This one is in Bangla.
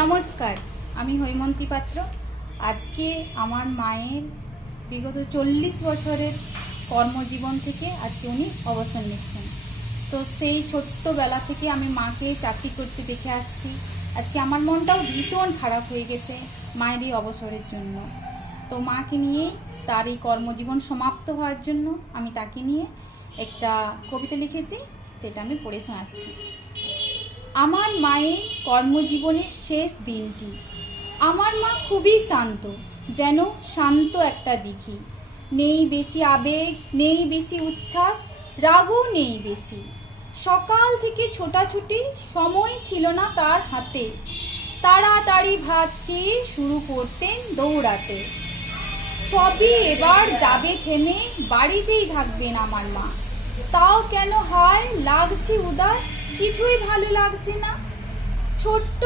নমস্কার, আমি হৈমন্তী পাত্র। আজকে আমার মায়ের বিগত 40 বছরের কর্মজীবন থেকে আজকে উনি অবসর নিচ্ছেন। তো সেই ছোট্টবেলা থেকে আমি মাকে চাকরি করতে দেখে আসছি। আজকে আমার মনটাও ভীষণ খারাপ হয়ে গেছে মায়ের এই অবসরের জন্য। তো মাকে নিয়ে তার এই কর্মজীবন সমাপ্ত হওয়ার জন্য আমি তাকে নিয়ে একটা কবিতা লিখেছি, সেটা আমি পড়ে শোনাচ্ছি। আমার মায়ের কর্মজীবনের শেষ দিনটি। আমার মা খুবই শান্ত, যেন শান্ত একটা দিঘি। নেই বেশি আবেগ, নেই বেশি উচ্ছ্বাস, রাগও নেই বেশি। সকাল থেকে ছোটাছুটি সময় ছিল না তার হাতে। তাড়াতাড়ি ভাত খেয়ে শুরু করতেন দৌড়াতে। সবই এবার যাবে থেমে, বাড়িতেই থাকবেন আমার মা। তাও কেন হয় লাগছে উদাস, কিছুই ভালো লাগছে না। ছোট্ট